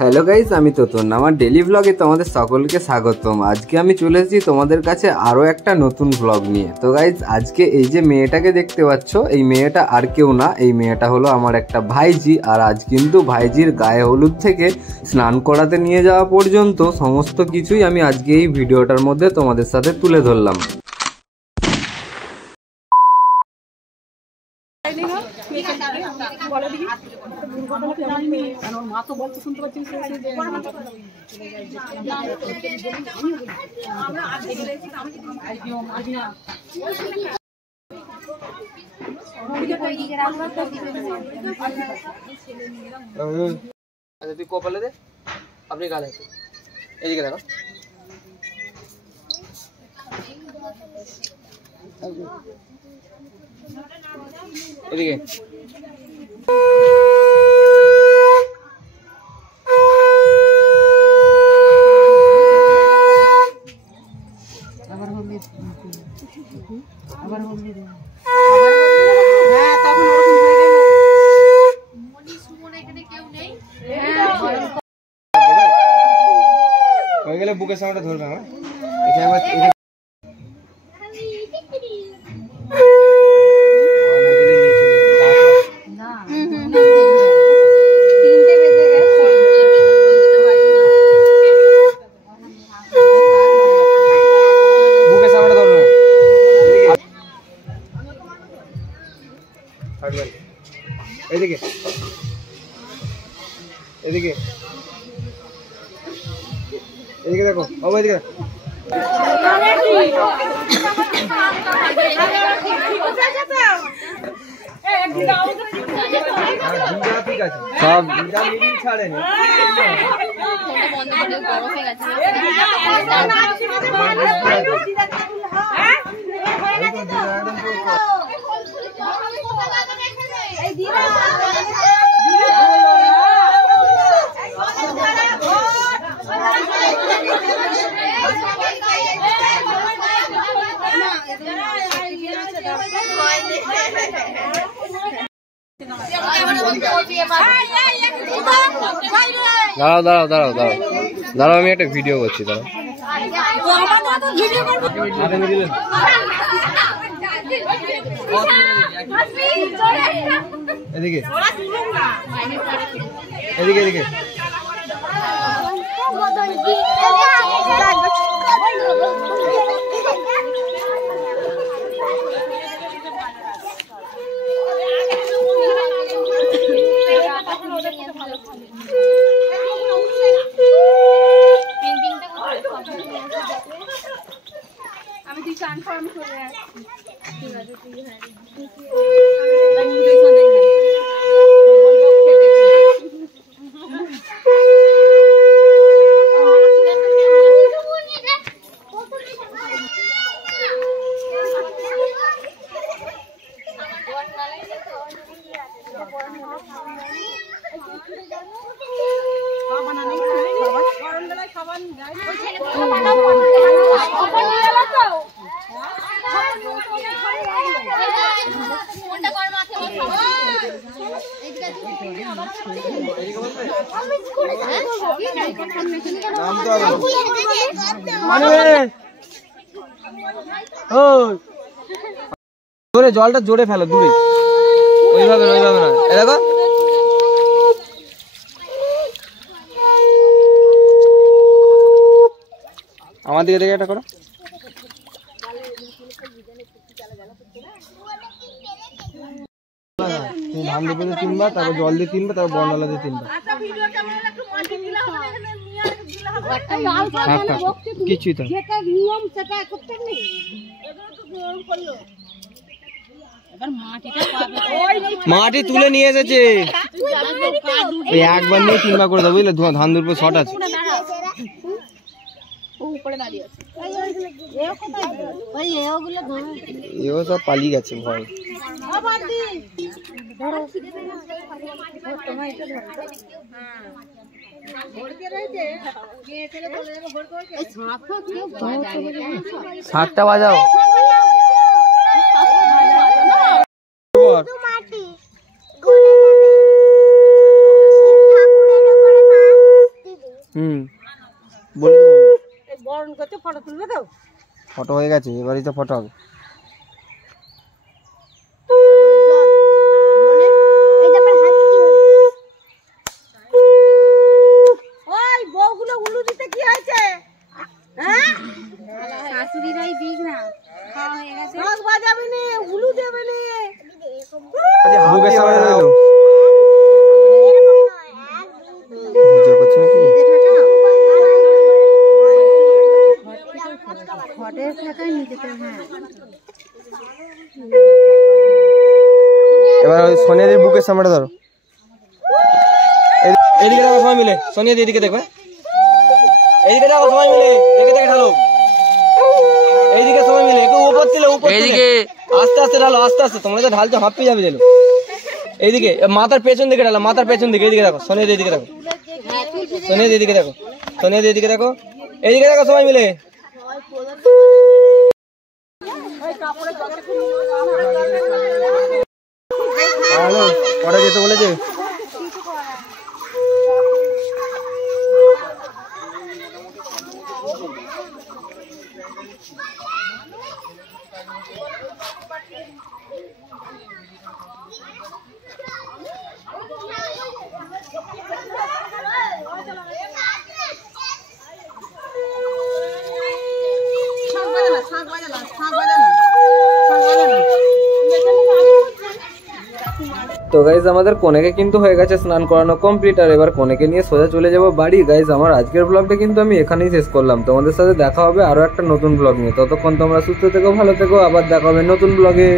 Hello guys, আমি তোতন। আমার daily ব্লগে তোমাদের সকলকে স্বাগতম। আজকে আমি চলে এসেছি তোমাদের কাছে আরও একটা নতুন ব্লগ নিয়ে। তো গাইস, আজকে এই যে মেয়েটাকে দেখতে পাচ্ছ, এই মেয়েটা আর কেউ না, এই মেয়েটা হলো আমার একটা ভাইজি। আর আজ কিন্তু ভাইজির গায়ে হলুদ থেকে স্নান করাতে নিয়ে যাওয়া পর্যন্ত সমস্ত কিছুই আমি আজকে এই ভিডিওটার মধ্যে তোমাদের সাথে তুলে ধরলাম। তুই কপালে দে, আপনি গালে এদিকে দেখো। এদিকে হয়ে গেলে বুকের সামনে ধরবে। হ্যাঁ, বুকের সামনে ধরবে। এদিকে এদিকে এদিকে দেখো, বাবা এদিকে ঠিক আছে, সব ছাড়ে না। দাঁড়াও দাঁড়াও দাঁড়াও দাঁড়াও দাঁড়াও, আমি একটা ভিডিও করছি। দাঁড়াও, এদিকে এদিকে এদিকে আমি তুই কনফার্ম করে আসছি। ঠিক আছে, তুই হ্যাঁ জোরে, জলটা জোরে ফেলো, দূরে। ওইভাবে ওইভাবে না, দেখো আমার দিকে দেখে এটা করো। ধান দিয়ে তিনবার, তারপর জল দিয়ে তিনবার, তারপর বন্ডালা দিয়ে তিনবার। কিছুই তো মাটি তুলে নিয়ে এসেছে, একবার নিয়ে তিনবার করে দেবো, বুঝলে? ধান দুর্ব শর্ট আছে। এও সব পালিয়ে গেছে ভয়। সাতটা বাজাও। বলে বরণ করতে ফটো তুলবে তো? ফটো হয়ে গেছে, এবারই তো ফটো হবে। ওই বউগুলো উলু দিতে কি হয়েছে? হ্যাঁ, শাশুড়িরাই দিক না, খাওয়া হয়ে গেছে। রস বাজাবে নে, উলু দেবে নে। বুকের সামনে রইলো। ভিডিও করছে নাকি? ঘটের থাকায় নিতে তো, হ্যাঁ। এবার ওই সোনিয়াদির বুকের সামনে ধরো। এদিকে দেখো সবাই মিলে, সোনিয়া এদিকে দেখো, এইদিকে দেখো সবাই মিলে, দেখে দেখে ঢালো। এইদিকে সবাই মিলে, একটু উপর ছিল, উপর এইদিকে আস্তে আস্তে ঢালো, আস্তে আস্তে। তোমরা তো ঢালতে হাঁপিয়ে যাবে দিল। এইদিকে মাথার পেছন দিকে ঢালো, মাথার পেছন দিকে। এইদিকে দেখো সোনিয়া এদিকে দেখো, সোনিয়া এদিকে দেখো, সোনিয়া এদিকে দেখো, এইদিকে দেখো সবাই মিলে। হ্যালো, পরে যেতে বলেছে। তো গাইজ আমাদের কনেকে কিন্তু হয়ে গেছে স্নান করানো কমপ্লিট, আর এবার কনেকে নিয়ে সোজা চলে যাব বাড়ি। গাইজ আমার আজকের ব্লগটা কিন্তু আমি এখানেই শেষ করলাম। তোমাদের সাথে দেখা হবে আরো একটা নতুন ব্লগ নিয়ে। ততক্ষণ তোমরা সুস্থ থেকো, ভালো থেকো, আবার দেখা হবে নতুন ব্লগে।